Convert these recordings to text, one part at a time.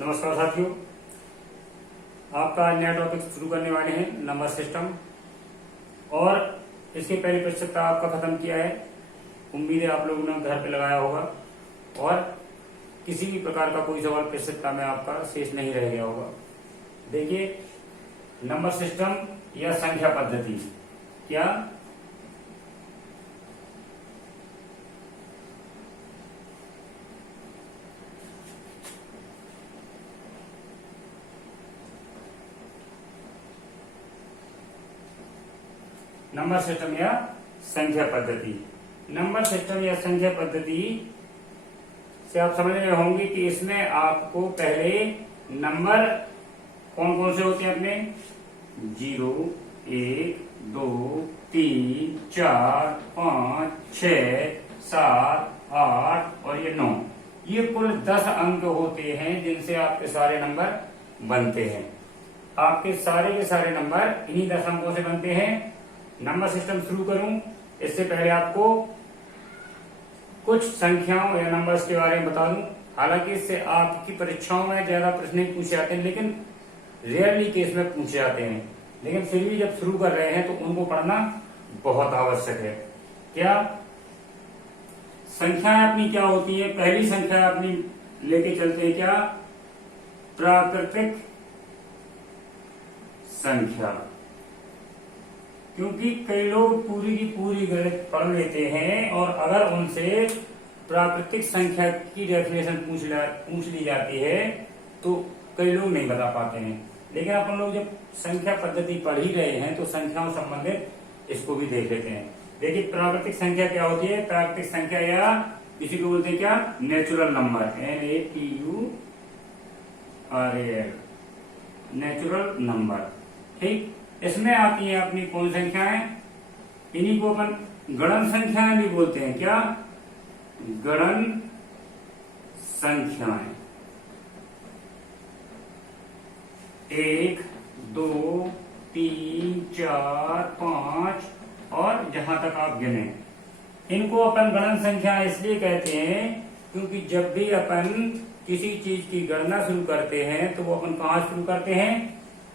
नमस्कार साथियों, आपका नया टॉपिक शुरू करने वाले हैं नंबर सिस्टम। और इसके पहले प्रतिशत का आपका खत्म किया है। उम्मीद है आप लोगों ने घर पे लगाया होगा और किसी भी प्रकार का कोई सवाल प्रतिशत में आपका शेष नहीं रह गया होगा। देखिए, नंबर सिस्टम या संख्या पद्धति क्या नंबर सिस्टम या संख्या पद्धति। नंबर सिस्टम या संख्या पद्धति से आप समझ रहे होंगे कि इसमें आपको पहले नंबर कौन कौन से होते हैं अपने 0, 1, 2, 3, 4, 5, 6, 7, 8 और ये 9। ये कुल 10 अंक होते हैं जिनसे आपके सारे नंबर बनते हैं। आपके सारे के सारे नंबर इन्हीं 10 अंकों से बनते हैं। नंबर सिस्टम शुरू करूं इससे पहले आपको कुछ संख्याओं या नंबर्स के बारे में बता दूं। हालांकि इससे आपकी परीक्षाओं में ज्यादा प्रश्न नहीं पूछे जाते हैं, लेकिन रेयरली केस में पूछे जाते हैं। लेकिन फिर भी जब शुरू कर रहे हैं तो उनको पढ़ना बहुत आवश्यक है। क्या संख्याएं अपनी क्या होती है? पहली संख्या अपनी लेके चलते हैं क्या? प्राकृतिक संख्या। क्योंकि कई लोग पूरी की पूरी गणित पढ़ लेते हैं और अगर उनसे प्राकृतिक संख्या की डेफिनेशन पूछ ली जाती है तो कई लोग नहीं बता पाते हैं। लेकिन अपन लोग जब संख्या पद्धति पढ़ ही रहे हैं तो संख्याओं संबंधित इसको भी देख लेते हैं। देखिए, प्राकृतिक संख्या क्या होती है? प्राकृतिक संख्या या किसी को बोलते हैं क्या? Natural number, NATURAL, natural number. ठीक, इसमें आती है अपनी कौन संख्याएं? इन्हीं को अपन गणन संख्याएं भी बोलते हैं। क्या? गणन संख्याएं। 1, 2, 3, 4, 5 और जहां तक आप गिने, इनको अपन गणन संख्या इसलिए कहते हैं क्योंकि जब भी अपन किसी चीज की गणना शुरू करते हैं तो वो अपन कहां शुरू करते हैं?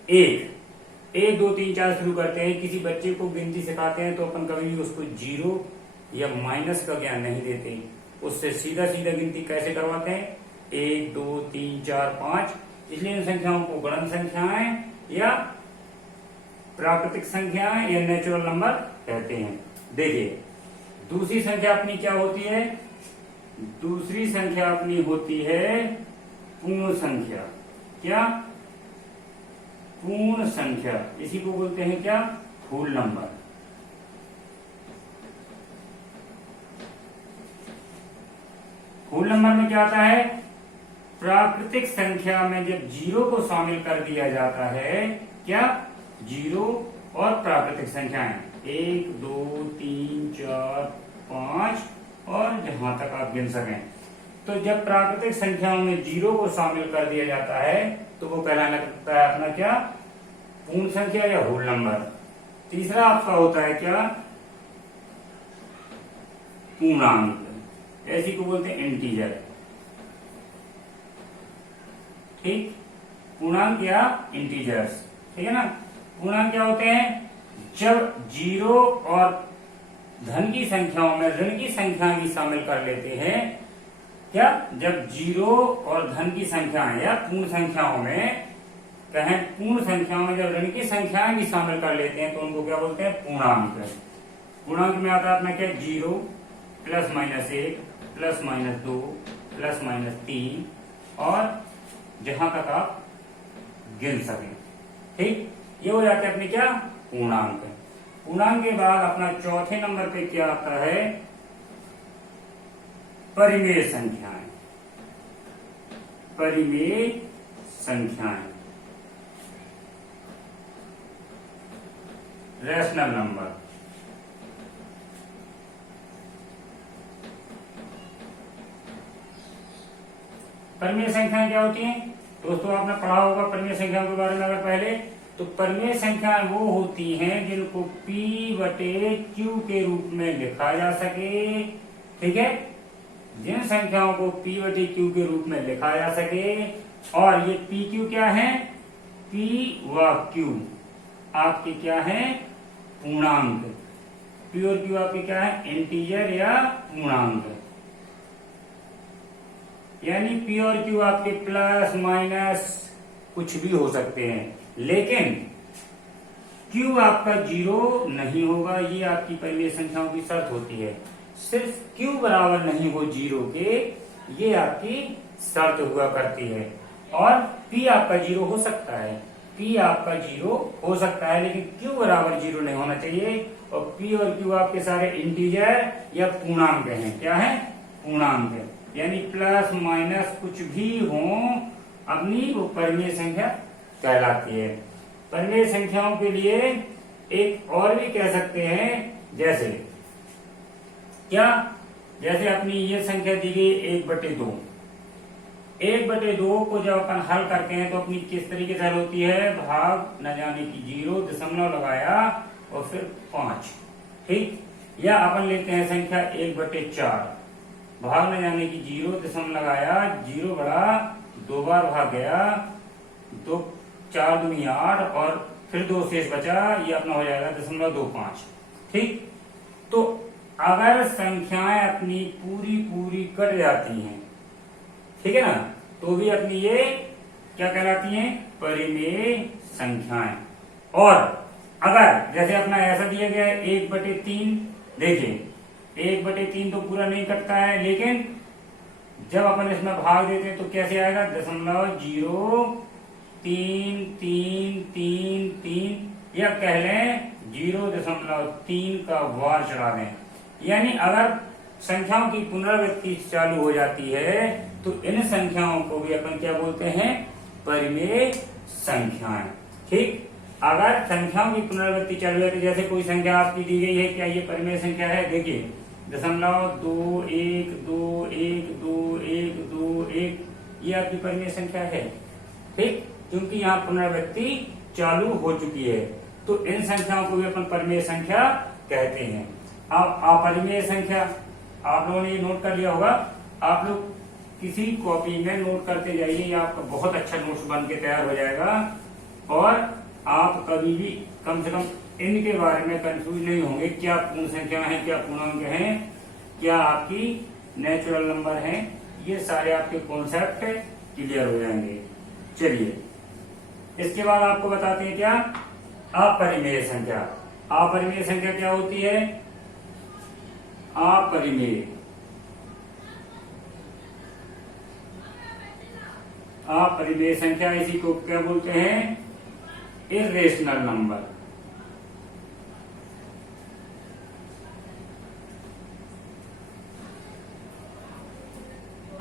1, 2, 3, 4 शुरू करते हैं। किसी बच्चे को गिनती सिखाते हैं तो अपन कभी भी उसको जीरो या माइनस का ज्ञान नहीं देते, उससे सीधा सीधा गिनती कैसे करवाते हैं? 1, 2, 3, 4, 5। इसलिए इन संख्याओं को गणन संख्याएं या प्राकृतिक संख्याएं या नेचुरल नंबर कहते हैं। देखिए, दूसरी संख्या अपनी क्या होती है? दूसरी संख्या अपनी होती है पूर्ण संख्या। क्या? पूर्ण संख्या। इसी को बोलते हैं क्या? Whole number. होल नंबर में क्या आता है? प्राकृतिक संख्या में जब जीरो को शामिल कर दिया जाता है, क्या? जीरो और प्राकृतिक संख्याएं 1, 2, 3, 4, 5 और जहां तक आप गिन सकें। तो जब प्राकृतिक संख्याओं में जीरो को शामिल कर दिया जाता है तो वो कहलाना करता है अपना क्या? पूर्ण संख्या या होल नंबर। तीसरा आपका होता है क्या? पूर्णांक। ऐसी को बोलते हैं इंटीजर। ठीक, पूर्णांक या इंटीजर्स। ठीक है ना? पूर्णांक क्या होते हैं? जब जीरो और धन की संख्याओं में ऋण की संख्या भी शामिल कर लेते हैं। क्या? जब जीरो और धन की संख्याएं या पूर्ण संख्याओं में कहें, पूर्ण संख्याओं में जब ऋण की संख्याएं भी शामिल कर लेते हैं तो उनको क्या बोलते हैं? पूर्णांक। पूर्णांक में आता है अपना क्या? 0, +-1, +-2, +-3 और जहां तक आप गिन सकें। ठीक, ये हो जाते हैं अपने क्या? पूर्णांक। पूर्णांक के बाद अपना चौथे नंबर पे क्या आता है? परिमेय संख्याएं। परिमेय संख्याएं, रैशनल नंबर। परिमेय संख्याएं क्या होती हैं? दोस्तों, आपने पढ़ा होगा परिमेय संख्याओं के बारे में अगर पहले, तो परिमेय संख्याएं वो होती हैं जिनको P/Q के रूप में लिखा जा सके। ठीक है, जिन संख्याओं को P/Q के रूप में लिखा जा सके और ये पी क्यू क्या है, पी व क्यू आपके क्या है, पूर्णांक। पी और क्यू आपके क्या है, इंटीजर या पूर्णांक। यानी पी और क्यू आपके प्लस माइनस कुछ भी हो सकते हैं, लेकिन क्यू आपका 0 नहीं होगा। ये आपकी परिमेय संख्याओं की शर्त होती है। सिर्फ क्यू बराबर नहीं हो 0 के, ये आपकी शर्त हुआ करती है। और पी आपका 0 हो सकता है, पी आपका 0 हो सकता है, लेकिन क्यू बराबर 0 नहीं होना चाहिए। और पी और क्यू आपके सारे इंटीजर या पूर्णांक हैं। क्या है, पूर्णांक। यानी प्लस माइनस कुछ भी हो, अपनी वो परिमेय संख्या कहलाती है। परिमेय संख्याओं के लिए एक और भी कह सकते हैं, जैसे क्या, जैसे अपनी ये संख्या दी गई 1/2। 1/2 को जब अपन हल करते हैं तो अपनी किस तरीके से हल होती है, भाग न जाने की 0, दशमलव लगाया और फिर 5। ठीक, या अपन लेते हैं संख्या 1/4, भाग न जाने की 0, दशमलव लगाया, 0 बढ़ा, 2 बार भाग गया, 2 4 दूनी 8 और फिर 2 शेष बचा, ये अपना हो जाएगा 0.25। ठीक, तो अगर संख्याएं अपनी पूरी पूरी कट जाती हैं, ठीक है ना, तो भी अपनी ये क्या कहलाती हैं, परिमेय संख्याएं। और अगर जैसे अपना ऐसा दिया गया है 1/3, देखिए 1/3 तो पूरा नहीं कटता है, लेकिन जब अपन इसमें भाग देते हैं तो कैसे आएगा, 0.033333, या कह लें 0.3 का वार चढ़ा दें। यानी अगर संख्याओं की पुनरावृत्ति चालू हो जाती है तो इन संख्याओं को भी अपन क्या बोलते हैं, परिमेय संख्याएं। ठीक, अगर संख्याओं की पुनरावृत्ति चालू है, तो जैसे कोई संख्या आपकी दी गई है, क्या ये परिमेय संख्या है, देखिए 0.21212121, ये आपकी परिमेय संख्या है। ठीक, क्योंकि यहाँ पुनरावृत्ति चालू हो चुकी है, तो इन संख्याओं को भी अपन परिमेय संख्या कहते हैं। अब अपरिमेय संख्या आप लोगों ने ये नोट कर लिया होगा। आप लोग किसी कॉपी में नोट करते जाइए, या आपका बहुत अच्छा नोट्स बन के तैयार हो जाएगा। और आप कभी भी कम से कम इनके बारे में कंफ्यूज नहीं होंगे, क्या पूर्ण संख्या है, क्या पूर्णांक है, क्या आपकी नेचुरल नंबर है, ये सारे आपके कॉन्सेप्ट क्लियर हो जाएंगे। चलिए, इसके बाद आपको बताते हैं क्या, अपरिमेय संख्या। अपरिमेय संख्या क्या होती है, अपरिमेय, अपरिमेय संख्या, इसी को क्या बोलते हैं, इर्रेशनल नंबर।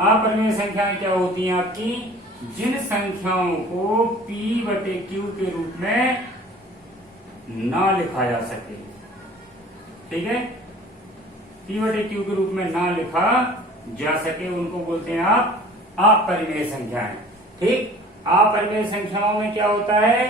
अपरिमेय संख्याएं क्या होती हैं आपकी, जिन संख्याओं को P/Q के रूप में ना लिखा जा सके। ठीक है, P/Q के रूप में ना लिखा जा सके, उनको बोलते हैं आप अपरिमेय संख्याएं। ठीक, अपरिमेय संख्याओं में क्या होता है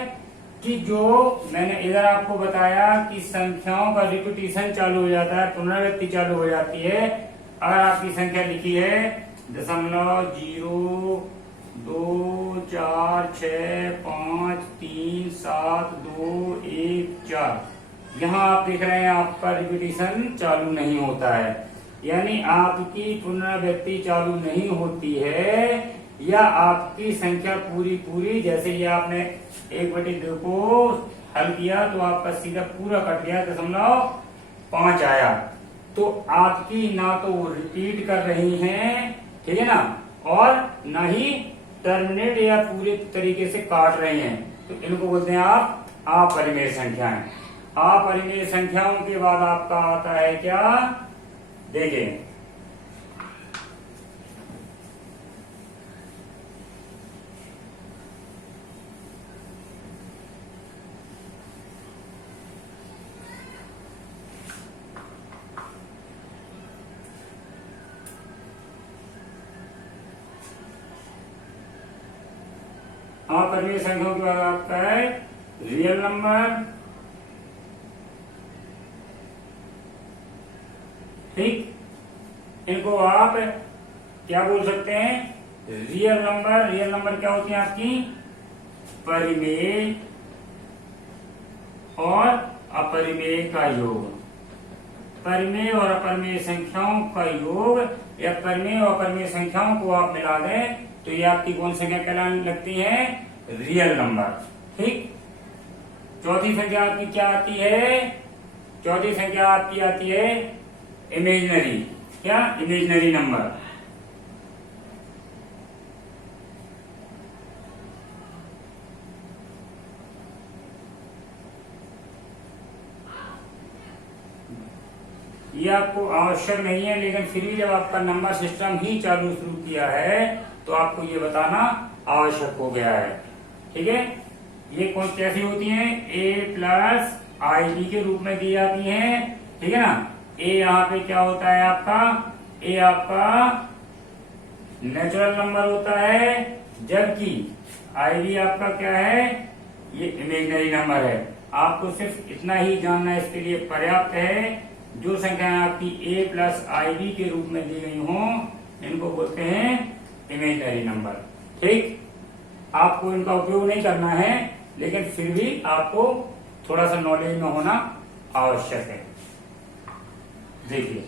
कि जो मैंने इधर आपको बताया कि संख्याओं का रिपीटिशन चालू हो जाता है, पुनरावृत्ति चालू हो जाती है। अगर आपकी संख्या लिखी है 0.02456537214, यहाँ आप देख रहे हैं आपका रिपीटिशन चालू नहीं होता है, यानी आपकी पुनरावृत्ति चालू नहीं होती है, या आपकी संख्या पूरी पूरी, जैसे ये आपने 1/2 को हल किया तो आपका सीधा पूरा कट गया, 0.5 आया, तो आपकी ना तो वो रिपीट कर रही हैं, ठीक है ना, और ना ही टर्मिनेट या पूरे तरीके से काट रही हैं, तो इनको बोलते हैं आप अपरिमेय संख्याएं। अपरिमेय संख्याओं के बाद आपका आता है क्या, देखिए अपरिमेय संख्याओं के बाद आपका है रियल नंबर। ठीक, इनको आप क्या बोल सकते हैं, रियल नंबर क्या होती है आपकी? परिमेय और अपरिमेय का योग। परिमेय और अपरिमेय संख्याओं का योग या परिमेय और अपरिमेय संख्याओं को आप मिला दें तो ये आपकी कौन संख्या कहलाने लगती है? Real number. ठीक। चौथी संख्या आपकी क्या आती है? चौथी संख्या आपकी आती है इमेजिनरी। क्या? Imaginary number. ये आपको आवश्यक नहीं है, लेकिन फिर भी जब आपका नंबर सिस्टम ही शुरू किया है तो आपको ये बताना आवश्यक हो गया है। ठीक है। ये कौन कैसी होती हैं? a प्लस आई बी के रूप में दी जाती हैं। ठीक है ना। a यहाँ पे क्या होता है आपका? a आपका नेचुरल नंबर होता है, जबकि आई बी आपका क्या है? ये इमेजिनरी नंबर है। आपको सिर्फ इतना ही जानना इसके लिए पर्याप्त है। जो संख्याएं आपकी a प्लस आई बी के रूप में दी गई हों इनको बोलते हैं इमेजिनरी नंबर। ठीक। आपको इनका उपयोग नहीं करना है, लेकिन फिर भी आपको थोड़ा सा नॉलेज में होना आवश्यक है। देखिए,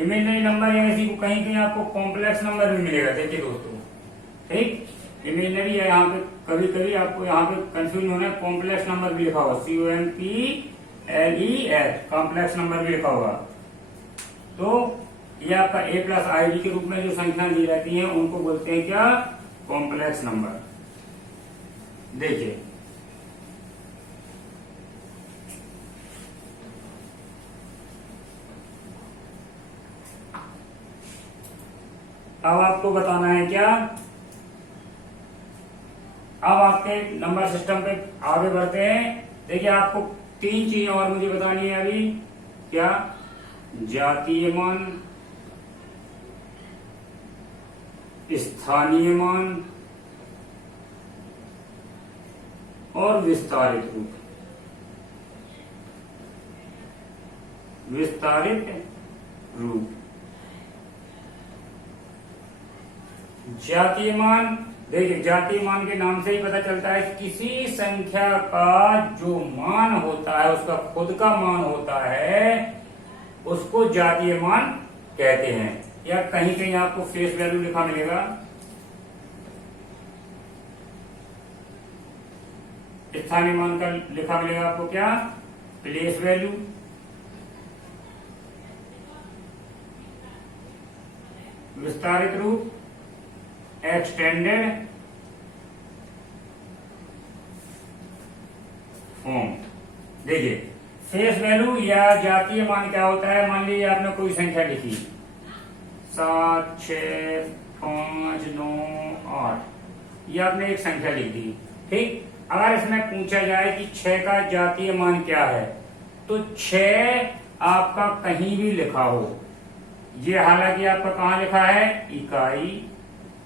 इमेजिनरी नंबर या इसी को कहीं कहीं आपको कॉम्प्लेक्स नंबर भी मिलेगा। देखिए दोस्तों, ठीक। इमेजिनरी है, यहाँ पे कभी कभी आपको यहाँ पे कंफ्यूजन होना है, कॉम्प्लेक्स नंबर भी लिखा होगा, COMPLEX, कॉम्प्लेक्स नंबर भी लिखा होगा। तो ये आपका a प्लस आई बी के रूप में जो संख्या दी रहती है उनको बोलते हैं क्या? Complex number. देखिए, अब आपको बताना है क्या? अब आपके नंबर सिस्टम पे आगे बढ़ते हैं। देखिए, आपको तीन चीजें और मुझे बतानी है अभी। क्या? जातीय मान, स्थानीय मान और विस्तारित रूप। विस्तारित रूप। जातीय मान, देखिए जातीय मान के नाम से ही पता चलता है किसी संख्या का जो मान होता है, उसका खुद का मान होता है, उसको जातीय मान कहते हैं। या कहीं कहीं आपको फेस वैल्यू लिखा मिलेगा। स्थानीय मान का लिखा मिलेगा आपको क्या? Place value. विस्तारित रूप, एक्सटेंडेड फॉर्म। देखिए, फेस वैल्यू या जातीय मान क्या होता है? मान लीजिए आपने कोई संख्या लिखी 7, 6, 5, 9, 8, ये आपने एक संख्या लिख दी। ठीक। अगर इसमें पूछा जाए कि 6 का जातीय मान क्या है, तो 6 आपका कहीं भी लिखा हो, ये हालांकि आपका कहाँ लिखा है? इकाई,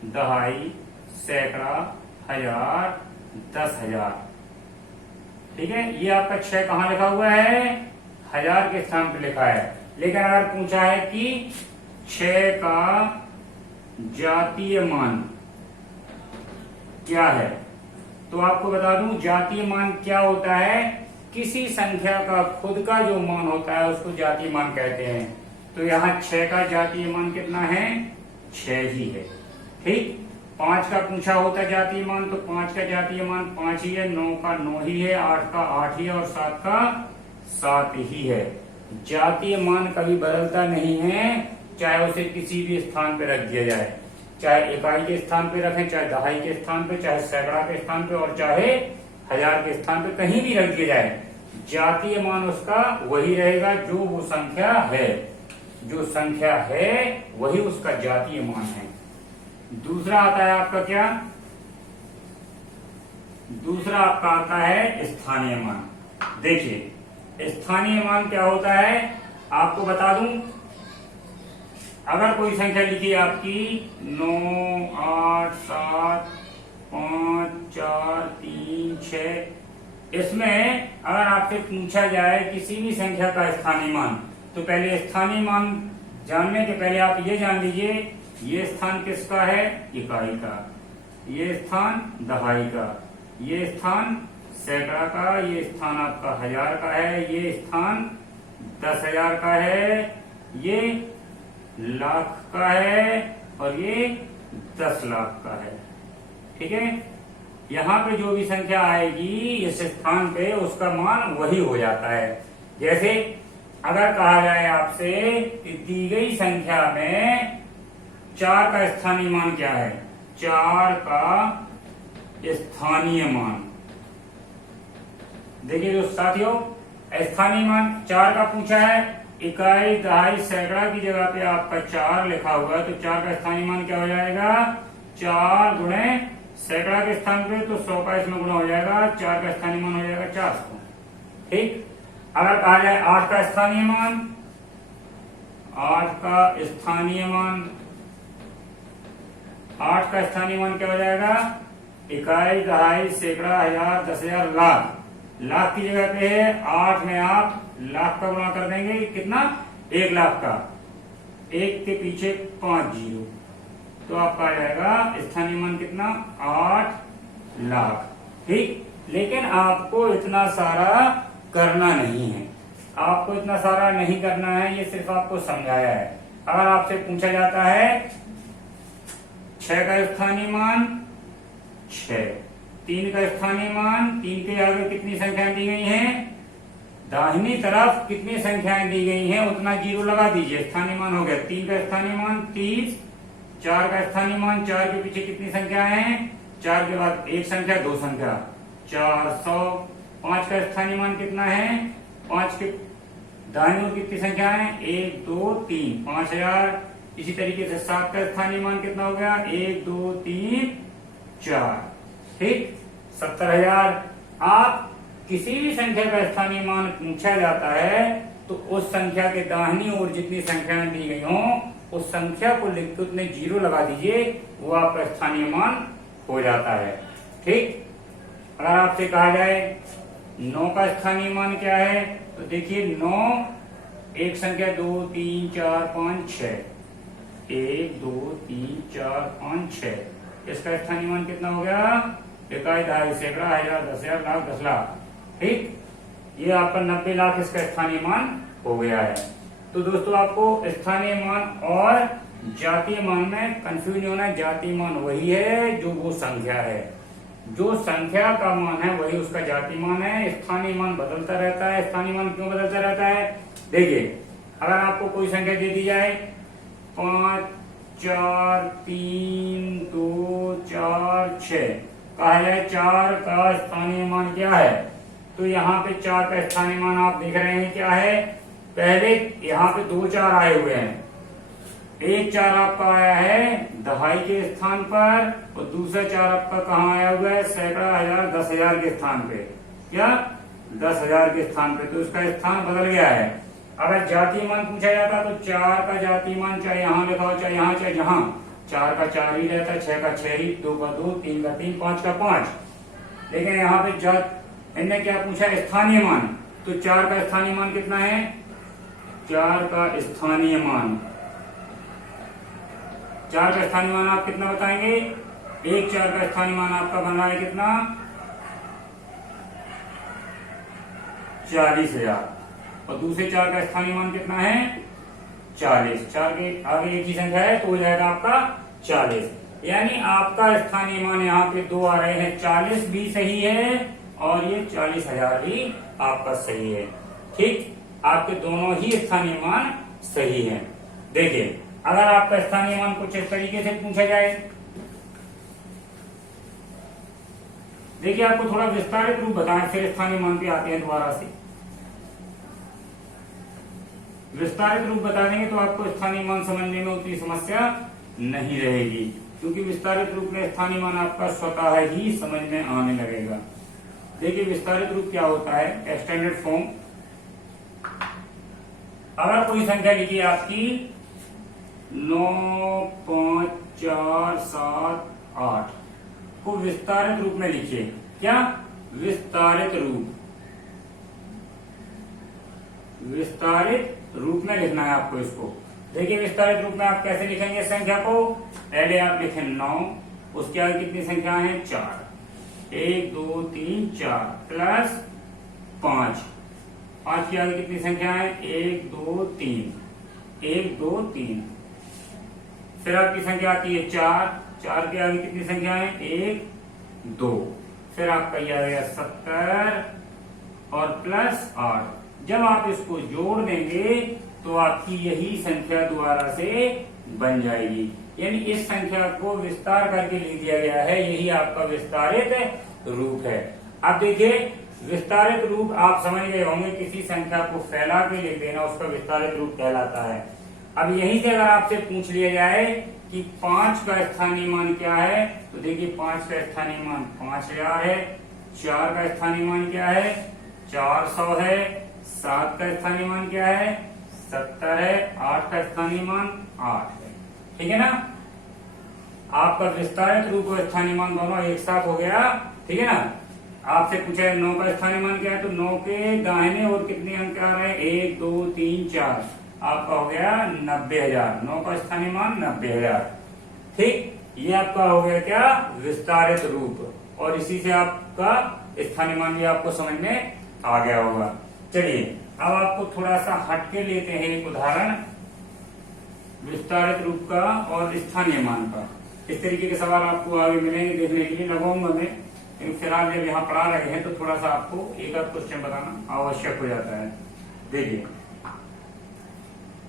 दहाई, सैकड़ा, हजार, 10,000। ठीक है। ये आपका 6 कहाँ लिखा हुआ है? हजार के स्थान पे लिखा है। लेकिन अगर पूछा है कि 6 का जातीय मान क्या है, तो आपको बता दूं जातीय मान क्या होता है? किसी संख्या का खुद का जो मान होता है उसको जातीय मान कहते हैं। तो यहाँ 6 का जातीय मान कितना है? 6 ही है। ठीक। 5 का पूछा होता जातीय मान, तो 5 का जातीय मान 5 ही है, 9 का 9 ही है, 8 का 8 ही है और 7 का 7 ही है। जातीय मान कभी बदलता नहीं है, चाहे उसे किसी भी स्थान पे रख दिया जाए, चाहे इकाई के स्थान पे रखें, चाहे दहाई के स्थान पे, चाहे सैकड़ा के स्थान पे और चाहे हजार के स्थान पे, कहीं भी रख दिया जाए, जातीय मान उसका वही रहेगा जो वो संख्या है। जो संख्या है वही उसका जातीय मान है। दूसरा आता है आपका क्या? दूसरा आपका आता है स्थानीय मान। देखिए, स्थानीय मान क्या होता है आपको बता दूं। अगर कोई संख्या लिखी आपकी 9, 8, 7, 5, 4, 3, 6, इसमें अगर आपसे पूछा जाए किसी भी संख्या का स्थानीय मान, तो पहले स्थानीय मान जानने के पहले आप ये जान लीजिए, ये स्थान किसका है? इकाई का, ये स्थान दहाई का, ये स्थान सैकड़ा का, ये स्थान आपका हजार का है, ये स्थान 10,000 का है, ये लाख का है और ये 10 लाख का है। ठीक है, यहाँ पे जो भी संख्या आएगी इस स्थान पे उसका मान वही हो जाता है। जैसे अगर कहा जाए आपसे कि दी गई संख्या में 4 का स्थानीय मान क्या है? 4 का स्थानीय मान, देखिए जो साथियों, स्थानीय मान 4 का पूछा है, इकाई दहाई सैकड़ा की जगह पे आपका 4 लिखा हुआ है, तो 4 का स्थानीय मान क्या हो जाएगा? 4 गुणे सैकड़ा के स्थान पे तो 100 का इसमें गुणा हो जाएगा, 4 का स्थानीय मान हो जाएगा 400। ठीक, अगर कहा जाए 8 का स्थानीय मान, 8 का स्थानीय मान, 8 का स्थानीय मान क्या हो जाएगा? इकाई दहाई सैकड़ा हजार 10,000 लाख, लाख की जगह पे है 8 में आप लाख का गुणा कर देंगे, कितना? 1 लाख का, 1 के पीछे 5 जीरो, तो आपका आ जाएगा स्थानीय मान कितना? 8 लाख। ठीक, लेकिन आपको इतना सारा करना नहीं है, आपको इतना सारा नहीं करना है, ये सिर्फ आपको समझाया है। अगर आपसे पूछा जाता है 6 का स्थानीय मान 6, 3 का स्थानीय मान, 3 के आगे कितनी संख्याएं दी गई हैं? दाहिनी तरफ कितनी संख्याएं दी गई हैं उतना जीरो लगा दीजिए, स्थानीय मान हो गया। 3 का स्थानीय मान 30, 4 का स्थानीय मान, 4 के पीछे कितनी संख्या है? 4 के बाद एक संख्या, 2 संख्या, 400। 5 का स्थानीय मान कितना है? 5 के दाहिनी ओर कितनी संख्या है? 1 2 3, 5000। इसी तरीके से 7 का स्थानीय मान कितना हो गया? 1 2 3 4। ठीक, 70,000। आप किसी भी संख्या का स्थानीय मान पूछा जाता है तो उस संख्या के दाहिनी ओर जितनी संख्याएं दी गई हों उस संख्या को लिख के उतने जीरो लगा दीजिए, वो आपका स्थानीय मान हो जाता है। ठीक, अगर आपसे कहा जाए 9 का स्थानीय मान क्या है, तो देखिए 9 एक संख्या 2 3 4 5 6, 1 2 3 4 5 6, इसका स्थानीय मान कितना हो गया? इकाई दहाई सैकड़ा हजार 10,000 लाख 10 लाख। ठीक, ये आपका 90 लाख इसका स्थानीय मान हो गया है। तो दोस्तों आपको स्थानीय मान और जातीय मान में कंफ्यूज नहीं होना है। जातीय मान वही है जो वो संख्या है, जो संख्या का मान है वही उसका जातीय मान है। स्थानीय मान बदलता रहता है। स्थानीय मान क्यों बदलता रहता है? देखिए, अगर आपको कोई संख्या दे दी जाए 5 4 3 2 4 6, कहा जाए 4 का स्थानीय मान क्या है, तो यहाँ पे 4 का स्थानीय मान आप देख रहे हैं क्या है? पहले यहाँ पे 2 4 आए हुए हैं, एक 4 आपका आया है दहाई के स्थान पर और दूसरा 4 आपका कहाँ आया हुआ है? सैकड़ा हजार 10,000 के स्थान पे, क्या 10,000 के स्थान पे, तो उसका स्थान बदल गया है। अगर जातीय मान पूछा जाता तो 4 का जातीय मान चाहे यहाँ लिखा हो चाहे यहाँ चाहे जहाँ, 4 का 4 ही रहता, 6 का 6 ही, 2 का 2, 3 का 3, 5 का 5। लेकिन यहाँ पे इनने क्या पूछा? स्थानीय मान, तो 4 का स्थानीय मान कितना है? 4 का स्थानीय मान, 4 का स्थानीय मान आप कितना बताएंगे? 1 4 का स्थानीय मान आपका बन रहा है कितना? 40,000। और दूसरे 4 का स्थानीय मान कितना है? 40। 4 के आगे एक ही संख्या है तो हो जाएगा आपका 40। यानी आपका स्थानीय मान यहाँ पे 2 आ रहे हैं, 40 भी सही है और ये 40,000 भी आपका सही है। ठीक, आपके दोनों ही स्थानीय मान सही हैं। देखिए, अगर आपका स्थानीय मान कुछ इस तरीके से पूछा जाए, देखिए आपको थोड़ा विस्तारित रूप बताएं, फिर स्थानीय मान पे आते हैं दोबारा से। विस्तारित रूप बता देंगे तो आपको स्थानीय मान समझने में उतनी समस्या नहीं रहेगी, क्योंकि विस्तारित रूप में स्थानीय मान आपका स्वतः ही समझ में आने लगेगा। देखिए विस्तारित रूप क्या होता है, एक्सटेंडेड फॉर्म। अगर कोई संख्या लिखिए आपकी 9 5 4 7 8 को विस्तारित रूप में लिखिए, क्या? विस्तारित रूप, विस्तारित रूप में लिखना है आपको इसको। देखिए विस्तारित रूप में आप कैसे लिखेंगे संख्या को, पहले आप लिखें 9, उसके आगे कितनी संख्या है 4, 1 2 3 4 प्लस 5, 5 के आगे कितनी संख्या है 1 2 3, 1 2 3, फिर आपकी संख्या आती है 4, 4 के आगे कितनी संख्या है 1 2, फिर आपका ये आ गया 70 और प्लस 8। जब आप इसको जोड़ देंगे तो आपकी यही संख्या दोबारा से बन जाएगी, यानी इस संख्या को विस्तार करके लिख दिया गया है, यही आपका विस्तारित रूप है। अब देखिए विस्तारित रूप आप समझ गए होंगे, किसी संख्या को फैला के लिख देना उसका विस्तारित रूप कहलाता है। अब यहीं से अगर आपसे पूछ लिया जाए कि 5 का स्थानीय मान क्या है, तो देखिए 5 का स्थानीय मान 5000 है, 4 का स्थानीय मान क्या है 400 है, 7 का स्थानीय मान क्या है 70 है, 8 का स्थानीय मान 8 है। ठीक है ना, आपका विस्तारित रूप और स्थानीय मान दोनों एक साथ हो गया। ठीक है ना, आपसे पूछा है 9 का स्थानीय मान क्या है, तो 9 के दाहिने और कितने अंक आ रहे हैं 1 2 3 4, आपका हो गया 90,000। 9 का स्थानीय मान 90,000। ठीक, ये आपका हो गया क्या विस्तारित रूप, और इसी से आपका स्थानीय मान भी आपको समझ में आ गया होगा। चलिए अब आपको थोड़ा सा हटके लेते हैं एक उदाहरण विस्तारित रूप का और स्थानीय मान का। इस तरीके के सवाल आपको आगे मिलेंगे देखने के लिए, लगाऊंगा मैं, लेकिन फिलहाल जब यहाँ पढ़ा रहे हैं तो थोड़ा सा आपको एक आध क्वेश्चन बताना आवश्यक हो जाता है। देखिए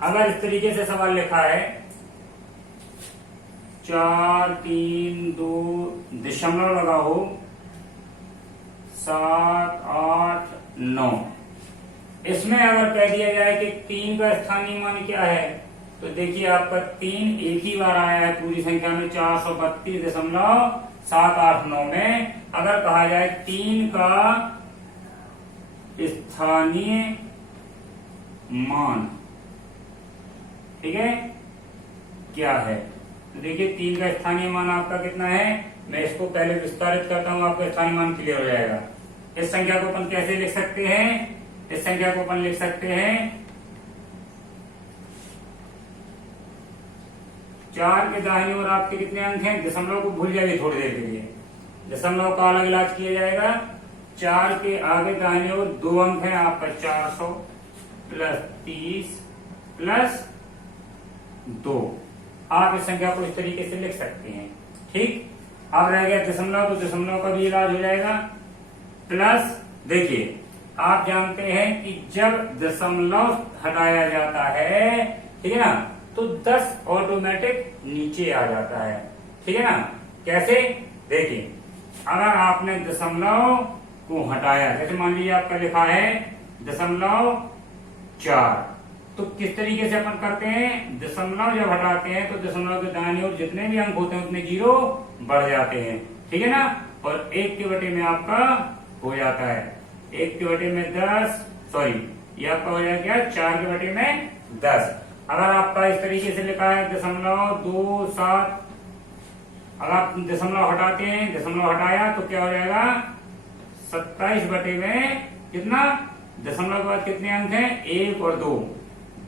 अगर इस तरीके से सवाल लिखा है 4 3 2 दशमलव लगा हो 7 8 9, इसमें अगर कह दिया जाए कि 3 का स्थानीय मान क्या है, तो देखिए आपका 3 एक ही बार आया है पूरी संख्या में 432.789 में। अगर कहा जाए 3 का स्थानीय मान ठीक है क्या है, तो देखिए 3 का स्थानीय मान आपका कितना है, मैं इसको पहले विस्तारित करता हूं, आपका स्थानीय मान क्लियर हो जाएगा। इस संख्या को अपन कैसे लिख सकते हैं, इस संख्या को अपन लिख सकते हैं 4 के दाहिनी ओर आपके कितने अंक हैं, दशमलव को भूल जाइए थोड़ी देर के लिए, दशमलव का अलग इलाज किया जाएगा। 4 के आगे दाहिनी ओर 2 अंक हैं आपका 400 प्लस 30 प्लस 2। आप इस संख्या को इस तरीके से लिख सकते हैं। ठीक, अब रह गया दशमलव, तो दशमलव का भी इलाज हो जाएगा। प्लस देखिए आप जानते हैं कि जब दशमलव हटाया जाता है ठीक है ना, तो 10 ऑटोमेटिक नीचे आ जाता है। ठीक है ना, कैसे देखिए अगर आपने दशमलव को हटाया, जैसे मान लीजिए आपका लिखा है 0.4, तो किस तरीके से अपन करते हैं, दशमलव जब हटाते हैं तो दशमलव के दाहिनी ओर जितने भी अंक होते हैं उतने जीरो बढ़ जाते हैं। ठीक है ना, और 1 के बटे में आपका हो जाता है 1 के बटे में 10, सॉरी ये आपका हो जाएगा 4 के बटे में 10। अगर आपका इस तरीके से लिखा है 0.27, अगर आप दशमलव हटाते हैं, दशमलव हटाया तो क्या हो जाएगा 27 बटे में कितना, दशमलव के बाद कितने अंक हैं 1 और 2,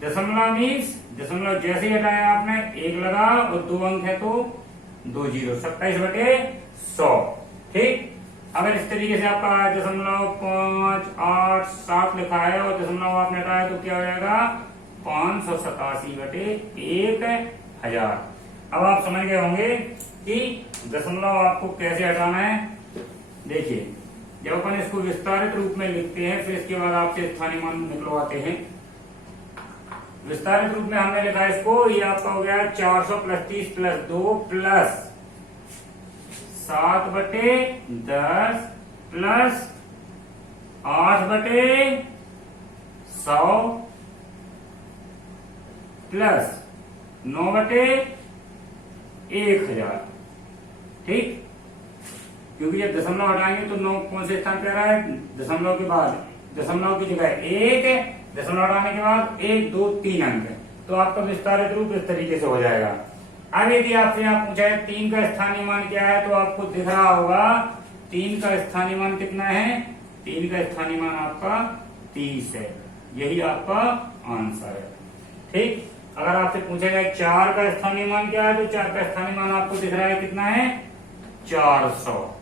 दशमलव मीन्स दशमलव जैसे ही हटाया आपने 1 लगा और 2 अंक है तो 2 जीरो, 27 बटे 100। ठीक, अगर इस तरीके से आपका 0.587 लिखा है और दशमलव आपने हटाया तो क्या हो जाएगा 587 बटे 1000। अब आप समझ गए होंगे कि दशमलव आपको कैसे हटाना है। देखिए जब अपन इसको विस्तारित रूप में लिखते हैं फिर इसके बाद आपसे स्थानीय मान निकलवाते हैं। विस्तारित रूप में हमने लिखा इसको, ये आपका हो गया 400 प्लस 30 प्लस 2 प्लस 7 बटे 10 प्लस 8 बटे 100 प्लस 9 बटे 1000। ठीक, क्योंकि जब दशमलव हटाएंगे तो 9 कौन से स्थान पे आ रहा है, दशमलव के बाद, दशमलव की जगह 1, दशमलव हटाने के बाद 1 2 3 अंक, तो आपका विस्तारित रूप इस तरीके से हो जाएगा। अब यदि आपसे यहाँ पूछा है 3 का स्थानीय मान क्या है, तो आपको दिख रहा होगा 3 का स्थानीय मान कितना है, 3 का स्थानीय मान आपका 30 है, यही आपका आंसर है। ठीक, अगर आपसे पूछा जाए 4 का स्थानीय मान क्या है, तो 4 का स्थानीय मान आपको दिख रहा है कितना है, 400।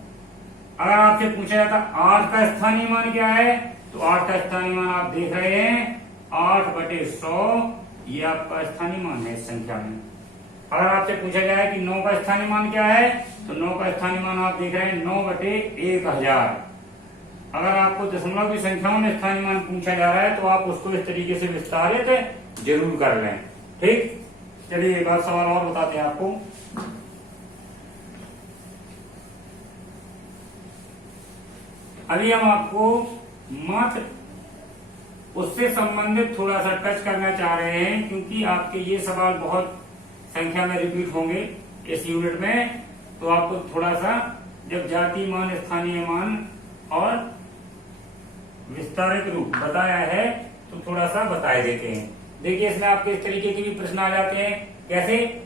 अगर आपसे पूछा जाता 8 का स्थानीय मान क्या है, तो 8 का स्थानीय मान आप देख रहे हैं 8/100, ये आपका स्थानीय मान है इस संख्या में। अगर आपसे पूछा जाए कि 9 का स्थानीय मान क्या है, तो 9 का स्थानीय मान आप देख रहे हैं 9/1000। अगर आपको दशमलव की संख्याओं में स्थानीय मान पूछा जा रहा है, तो आप उसको इस तरीके से विस्तारित जरूर कर लें। ठीक, चलिए एक बार सवाल और बताते हैं आपको। अभी हम आपको मात्र उससे संबंधित थोड़ा सा टच करना चाह रहे हैं, क्योंकि आपके ये सवाल बहुत संख्या में रिपीट होंगे इस यूनिट में, तो आपको थोड़ा सा जब जातीय मान, स्थानीय मान और विस्तारित रूप बताया है, तो थोड़ा सा बताए देते हैं। देखिए इसमें आपके इस तरीके के भी प्रश्न आ जाते हैं। कैसे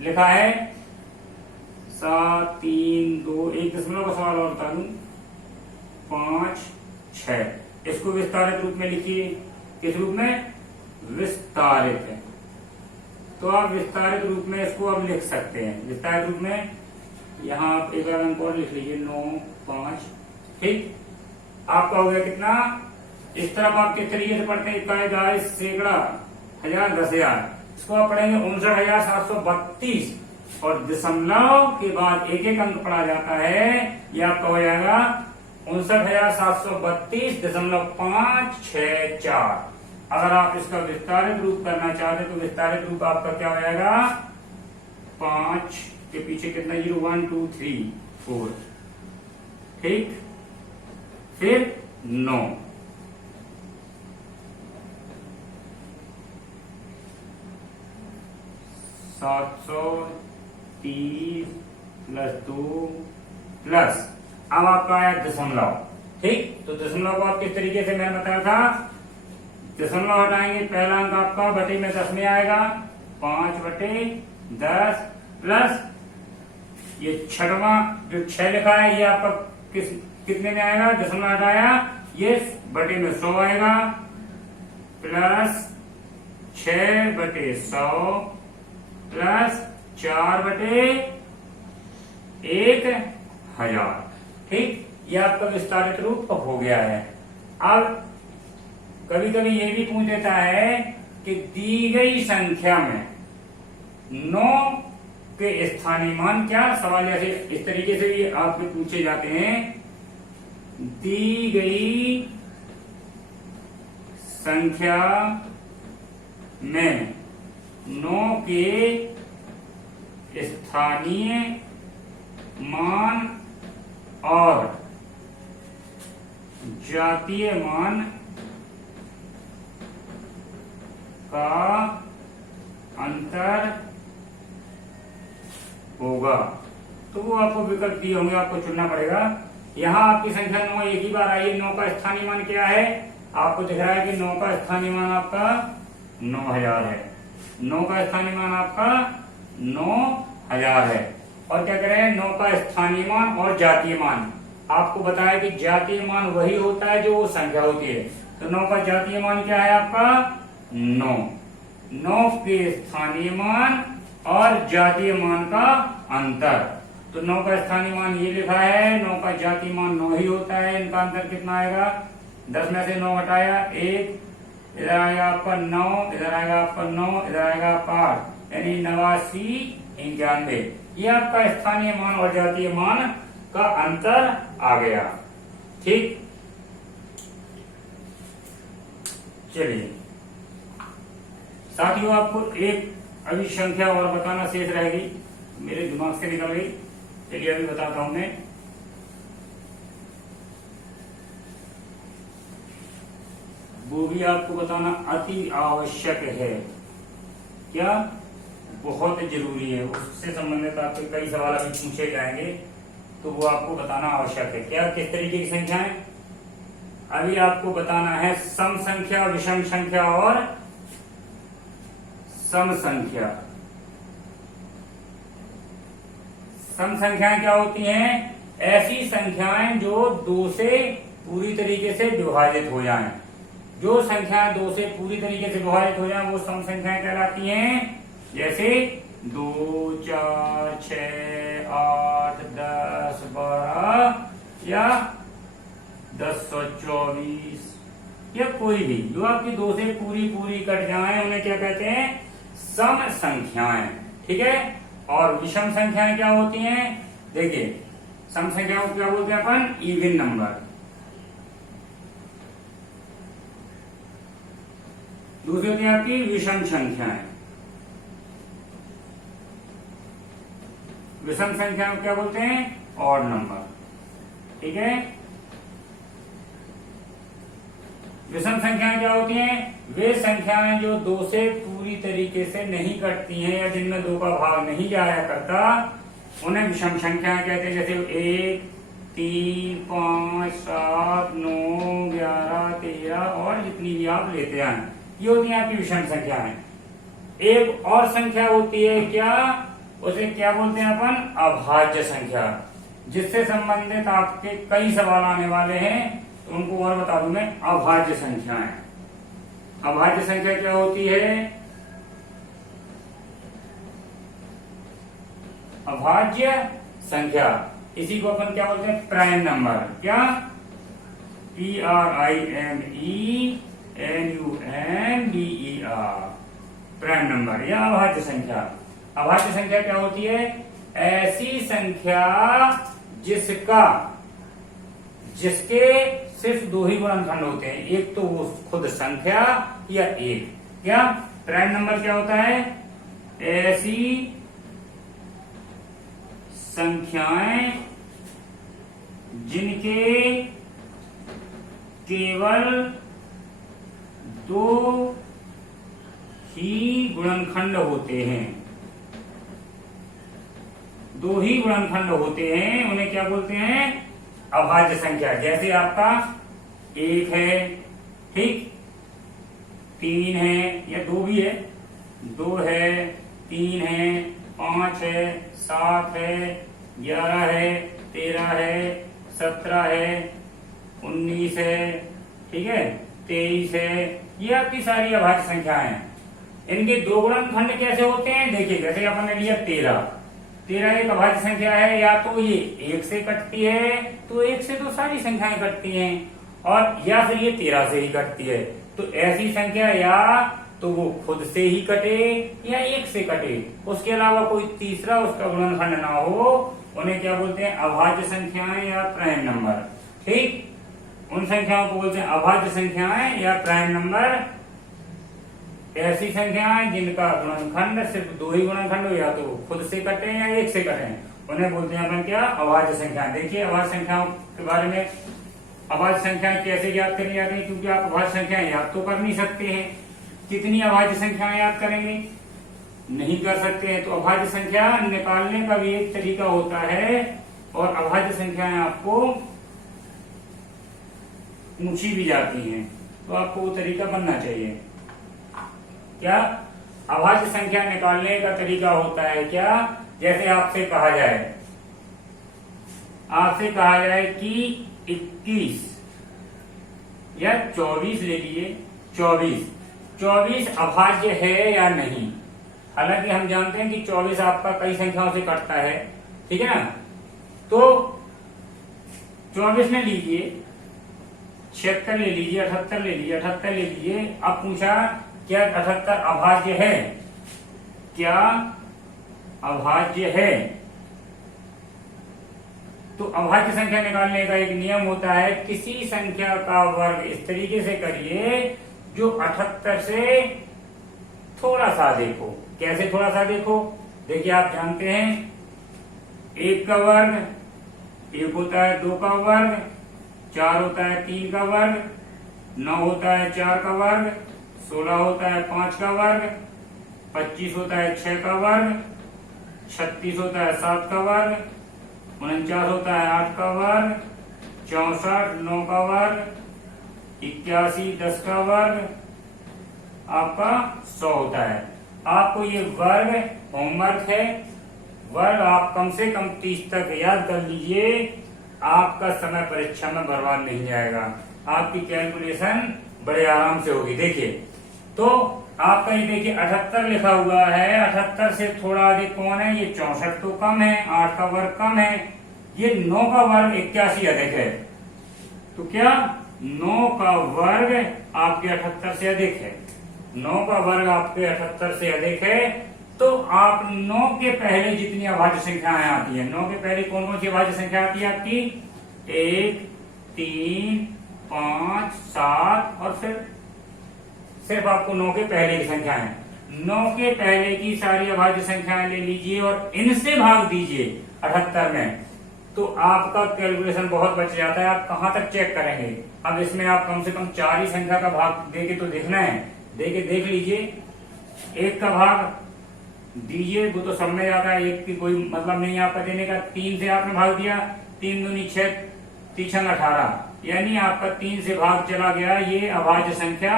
लिखा है, 7, 3, 2, 1 दशमलव का सवाल और बता दूं, 5, 6। इसको विस्तारित रूप में लिखिए। किस रूप में, विस्तारित है। तो आप विस्तारित रूप में इसको अब लिख सकते हैं। विस्तारित रूप में यहाँ आप एक बार अंक और लिख लीजिए, 9, 5। ठीक, आपका हो गया कितना। इस तरफ आप किस तरीके से पढ़ते हैं, इकाई, दहाई, सैकड़ा, हजार, 10,000। इसको आप पढ़ेंगे 59,732, और दशमलव के बाद एक एक अंक पढ़ा जाता है। ये आपका हो जाएगा 59,732.564। अगर आप इसका विस्तारित रूप करना चाहते तो विस्तारित रूप आपका क्या हो जाएगा, 5 के पीछे कितना 0, 1, 2, 3, 4। ठीक, फिर 9, 730 प्लस 2 प्लस, अब आपका आया दशमलव। ठीक, तो दशमलव को आप किस तरीके से मैंने बताया था, दशमलव हटाएंगे, पहला अंक आपका बटे में 10 में आएगा, 5/10 प्लस ये छठवां जो 6 लिखा है, ये आपका कितने में आएगा, दशमलव हटाया, ये बटे में 100 आएगा, प्लस 6/100 प्लस 4/1000। ठीक, ये आपका विस्तारित रूप हो गया है। अब कभी कभी ये भी पूछ देता है कि दी गई संख्या में 9 के स्थानीय मान क्या। सवाल जैसे इस तरीके से भी आपके पूछे जाते हैं, दी गई संख्या में 9 के स्थानीय मान और जातीय मान का अंतर होगा। तो वो आपको विकल्प दिए होंगे, आपको चुनना पड़ेगा। यहाँ आपकी संख्या 9 एक ही बार आई है। 9 का स्थानीय मान क्या है, आपको दिख रहा है कि 9 का स्थानीय मान आपका 9,000 है। 9 का स्थानीय मान आपका 9,000 है। और क्या करें, 9 का स्थानीय मान और जातीय मान। आपको बताया कि जातीय मान वही होता है जो संख्या होती है। तो 9 का जातीय मान क्या है आपका 9। 9 के स्थानीय मान और जातीय मान का अंतर। तो 9 का स्थानीय मान ये लिखा है, 9 का जातीय मान 9 ही होता है। इनका अंतर कितना आएगा, 10 में से 9 हटाया 1, इधर आएगा आपका 9, इधर आएगा आपका 9, इधर आएगा आपका 8, यानी 89, 91। ये आपका स्थानीय मान और जातीय मान का अंतर आ गया। ठीक, चलिए साथियों, आपको एक अभी संख्या और बताना शेष रह गई, मेरे दिमाग से निकल गई। चलिए अभी बताता हूं मैं। वो भी आपको बताना अति आवश्यक है। क्या, बहुत जरूरी है। उससे संबंधित आपके कई सवाल अभी पूछे जाएंगे, तो वो आपको बताना आवश्यक है। क्या, किस तरीके की संख्या है, अभी आपको बताना है। सम संख्या, विषम संख्या और सम संख्या। सम संख्याएं क्या होती हैं, ऐसी संख्याएं जो 2 से पूरी तरीके से विभाजित हो जाएं। जो संख्या 2 से पूरी तरीके से विभाजित हो जाए वो सम संख्याएं कहलाती हैं। जैसे 2, 4, 6, 8, 10, 12 या 1024 या कोई भी जो आपकी 2 से पूरी कट जाए उन्हें क्या कहते हैं? सम संख्याएं। ठीक है। और विषम संख्याएं क्या होती हैं? देखिए, सम संख्याओं को क्या बोलते हैं अपन? Even number. दूसरी होती है आपकी विषम संख्याएं। विषम संख्याओं को क्या बोलते हैं? Odd number. ठीक है। विषम संख्याएं क्या होती हैं? वे संख्याएं जो 2 से पूरी तरीके से नहीं कटती हैं या जिनमें 2 का भाग नहीं जाया करता उन्हें विषम संख्याएं कहते हैं। जैसे 1, 3, 5, 7, 9, 11, 13 और जितनी भी आप लेते हैं ये होती है आपकी विषम संख्याएं। एक और संख्या होती है क्या? उसे क्या बोलते हैं अपन? अभाज्य संख्या। जिससे संबंधित आपके कई सवाल आने वाले हैं तो उनको और बता दूं मैं। अभाज्य संख्याएं। अभाज्य संख्या क्या होती है? अभाज्य संख्या इसी को अपन क्या बोलते हैं? Prime number. क्या? PRIMENUMBER। प्राइम नंबर या अभाज्य संख्या। अभाज्य संख्या क्या होती है? ऐसी संख्या जिसके सिर्फ 2 ही गुणनखंड होते हैं। एक तो वो खुद संख्या या एक। क्या? प्राइम नंबर क्या होता है? ऐसी संख्याएं जिनके केवल 2 ही गुणनखंड होते हैं। 2 ही गुणनखंड होते हैं उन्हें क्या बोलते हैं? अभाज्य संख्या। जैसे आपका 1 है, ठीक, 3 है या 2 भी है, 2 है, 3 है, 5 है, 7 है, 11 है, 13 है, 17 है, 19 है, ठीक है, 23 है। ये आपकी सारी अभाज्य संख्याएं हैं। इनके 2 गुणनखंड कैसे होते हैं? देखिए, जैसे अपन ने लिया 13 एक अभाज्य संख्या है। या तो ये 1 से कटती है, तो 1 से तो सारी संख्याएं कटती हैं, और या फिर ये 13 से ही कटती है। तो ऐसी संख्या या तो वो खुद से ही कटे या 1 से कटे, उसके अलावा कोई तीसरा उसका गुणनखंड ना हो, उन्हें क्या बोलते हैं? अभाज्य संख्याएं या प्राइम नंबर। ठीक, उन संख्याओं को बोलते हैं अभाज्य संख्याएं या प्राइम नंबर। ऐसी संख्याएं जिनका गुणनखंड सिर्फ 2 ही गुणनखंड हो, या तो खुद से कटे या 1 से कटे, उन्हें बोलते हैं अपन क्या? अभाज्य संख्याएं। देखिए, अभाज्य संख्याओं के बारे में, अभाज्य संख्याएं कैसे याद करी जाती है? क्योंकि आप अभाज्य संख्याएं याद तो कर नहीं सकते हैं। कितनी अभाज्य संख्याएं याद करेंगे? नहीं कर सकते हैं। तो अभाज्य संख्या निकालने का भी एक तरीका होता है, और अभाज्य संख्याएं आपको पूछी भी जाती हैं, तो आपको वो तरीका बनना चाहिए। क्या? अभाज्य संख्या निकालने का तरीका होता है क्या? जैसे आपसे कहा जाए कि 21 या 24 ले लिए, 24 अभाज्य है या नहीं। हालांकि हम जानते हैं कि 24 आपका कई संख्याओं से कटता है, ठीक है ना। तो 24 में लीजिए, 76 ले लीजिए, 78 ले लीजिए, 78 ले लीजिए। अब पूछा क्या 78 अभाज्य है? क्या अभाज्य है? तो अभाज्य संख्या निकालने का एक नियम होता है, किसी संख्या का वर्ग इस तरीके से करिए जो 78 से थोड़ा सा देखो। कैसे थोड़ा सा देखो? देखिए, आप जानते हैं 1 का वर्ग 1 होता है, 2 का वर्ग 4 होता है, 3 का वर्ग 9 होता है, 4 का वर्ग 16 होता है, 5 का वर्ग 25 होता है, 6 का वर्ग 36 होता है, 7 का वर्ग 49 होता है, 8 का वर्ग 64 9 का वर्ग 81 10 का वर्ग आपका 100 होता है। आपको ये वर्ग होमवर्क है। वर्ग आप कम से कम 30 तक याद कर लीजिए, आपका समय परीक्षा में बर्बाद नहीं जाएगा, आपकी कैलकुलेशन बड़े आराम से होगी। देखिए तो आपका ये देखिए 78 लिखा हुआ है, 78 से थोड़ा अधिक कौन है, ये 64 तो कम है, 8 का वर्ग कम है, ये 9 का वर्ग 81 अधिक है। तो क्या 9 का वर्ग आपके 78 से अधिक है, 9 का वर्ग आपके 78 से अधिक है। तो आप 9 के पहले जितनी अभाज्य संख्याएं आती है, 9 के पहले कौन कौन सी अभाज्य संख्या आती है आपकी, 1, 3, 5, 7 और फिर सिर्फ आपको 9 के पहले की संख्या है, 9 के पहले की सारी अभाज्य संख्याएं ले लीजिए और इनसे भाग दीजिए 78 में, तो आपका कैलकुलेशन बहुत बच जाता है। आप कहां तक चेक करेंगे, अब इसमें आप कम से कम 4 ही संख्या का भाग देके तो देखना है, देख लीजिए। 1 का भाग दीजिए, वो तो सब में जाता है, 1 की कोई मतलब नहीं आपका देने का। 3 से आपने भाग दिया, 3 दूनी 6, 3 18, यानी आपका 3 से भाग चला गया, ये अभाज्य संख्या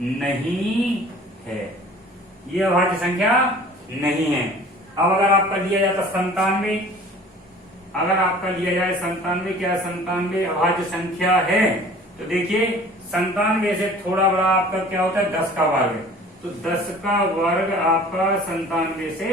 नहीं है, ये अभाज्य संख्या नहीं है। अब अगर आपका लिया जाता 97, अगर आपका लिया जाए 97, क्या 97 अभाज्य संख्या है, तो देखिए 97 से थोड़ा बड़ा आपका क्या होता है, 10 का वर्ग, तो 10 का वर्ग आपका 97 से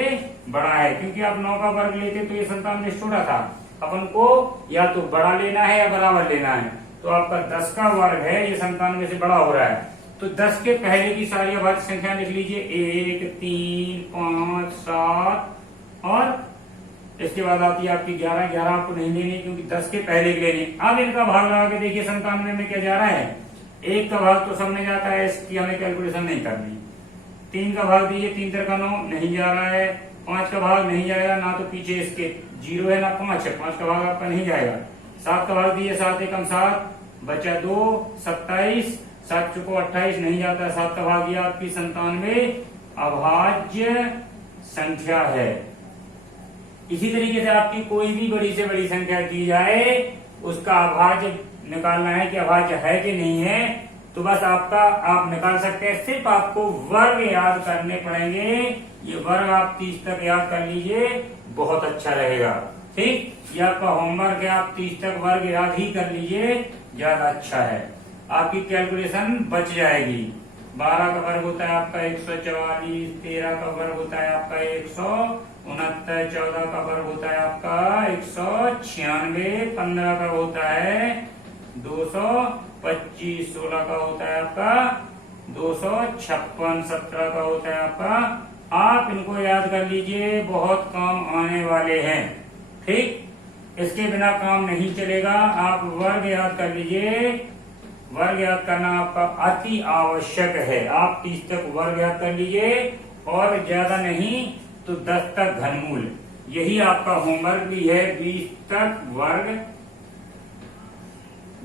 बड़ा है, क्योंकि आप 9 का वर्ग लेते तो ये 97 से छोटा था, अपन को या तो बड़ा लेना है या बराबर लेना है, तो आपका 10 का वर्ग है, ये 97 से बड़ा हो रहा है। तो 10 के पहले की सारी अभाज्य संख्या लिख लीजिए, 1, 3, 5, 7 और इसके बाद आती है आपकी 11, 11 आपको नहीं लेनी क्योंकि 10 के पहले की लेनी। अब इनका भाग लगा के देखिए 97 में क्या जा रहा है, 1 का भाग तो सब में जाता है, इसकी हमें कैलकुलेशन नहीं करनी। 3 का भाग दीजिए, 3 3 का 9 नहीं जा रहा है, 5 का भाग नहीं जाएगा, ना तो पीछे इसके 0 है ना 5 है, 5 का भाग आपका नहीं जाएगा। 7 का भाग दीजिए, 7 एकम 7 बचा 2, 27, 7 चुको 28 नहीं जाता है, 7 का भाग ये आपकी 97 अभाज्य संख्या है। इसी तरीके से आपकी कोई भी बड़ी से बड़ी संख्या की जाए, उसका अभाज्य निकालना है कि अभाज्य है कि नहीं है, तो बस आपका आप निकाल सकते हैं। सिर्फ आपको वर्ग याद करने पड़ेंगे, ये वर्ग आप 30 तक याद कर लीजिए, बहुत अच्छा रहेगा। ठीक, ये आपका होमवर्क है, आप 30 तक वर्ग याद ही कर लीजिए, ज्यादा अच्छा है, आपकी कैलकुलेशन बच जाएगी। 12 का वर्ग होता है आपका 144, 13 का वर्ग होता है आपका 169, 14 का वर्ग होता है आपका 196, 15 का होता है 225, 16 का होता है आपका 256, 17 का होता है आपका। आप इनको याद कर लीजिए, बहुत काम आने वाले हैं। ठीक, इसके बिना काम नहीं चलेगा, आप वर्ग याद कर लीजिए, वर्ग याद करना आपका अति आवश्यक है। आप 30 तक वर्ग याद कर लीजिए और ज्यादा नहीं तो 10 तक घनमूल, यही आपका होमवर्क भी है। 20 तक वर्ग,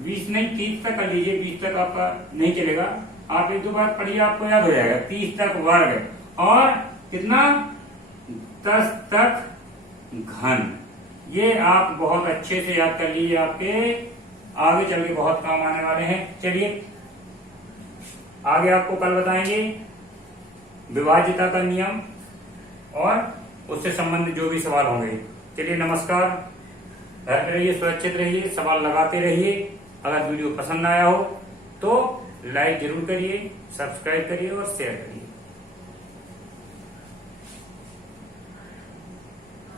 20 नहीं 30 तक कर लीजिए, 20 तक आपका नहीं चलेगा, आप एक दो बार पढ़िए आपको याद हो जाएगा। 30 तक वर्ग और कितना 10 तक घन, ये आप बहुत अच्छे से याद कर लीजिए, आपके आगे चल के बहुत काम आने वाले हैं। चलिए आगे आपको कल बताएंगे विभाज्यता का नियम और उससे संबंधित जो भी सवाल होंगे। चलिए नमस्कार, घर पे रहिए, सुरक्षित रहिए, सवाल लगाते रहिए। अगर वीडियो पसंद आया हो तो लाइक जरूर करिए, सब्सक्राइब करिए और शेयर करिए।